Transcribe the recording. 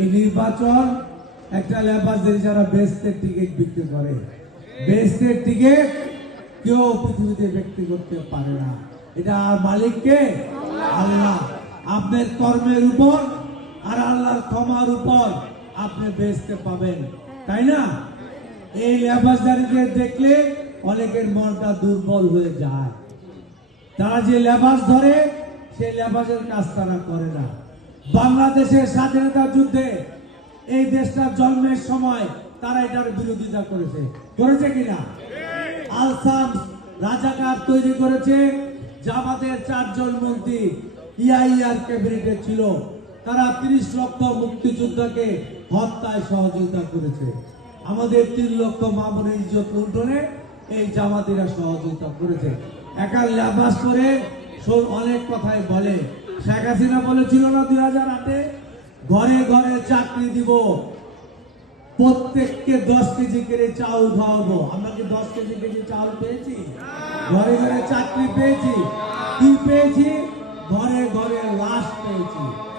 এই নির্বাচন একটা লেবাসদের যারা বেহেশতের টিকিট বিক্রি করে, বেহেশতের টিকিট কেউ পৃথিবীতে বিক্রি করতে পারে না। এটা মালিককে আল্লাহ। আপনার কর্মের উপর আর আল্লাহর ক্ষমার উপর আপনি বেহেশতে পাবেন, তাই না? এই লেবাসদারীদের দেখলে অনেকের মনটা দুর্বল হয়ে যায়। তারা যে লেবাস ধরে সেই লেবাসের কাজ তারা করে না। বাংলাদেশের স্বাধীনতা যুদ্ধে এই দেশটা জন্মের সময় তারা এটার বিরোধিতা করেছে কিনা? আলসাম রাজাকার তৈরি করেছে। জামাতের 4 জন মন্ত্রী ইয়াইয়ার ক্যাবিনেটে ছিল, তারা 30 লক্ষ মুক্তিযোদ্ধাকে হত্যায় সহযোগিতা করেছে। আমাদের 3 লক্ষ মামুনের ইজ্জত লুণ্ঠনে এই জামাতিরা সহযোগিতা করেছে। একা লেবাস করে অনেক কথাই বলে। শেখ হাসিনা বলেছিল না 2008-এ, ঘরে ঘরে চাকরি দিব, প্রত্যেককে 10 কেজি করে চাউল খাওয়াবো। আমরা কি 10 কেজি চাউল পেয়েছি? ঘরে ঘরে চাকরি পেয়েছি? কি পেয়েছি? ঘরে ঘরে লাশ পেয়েছি।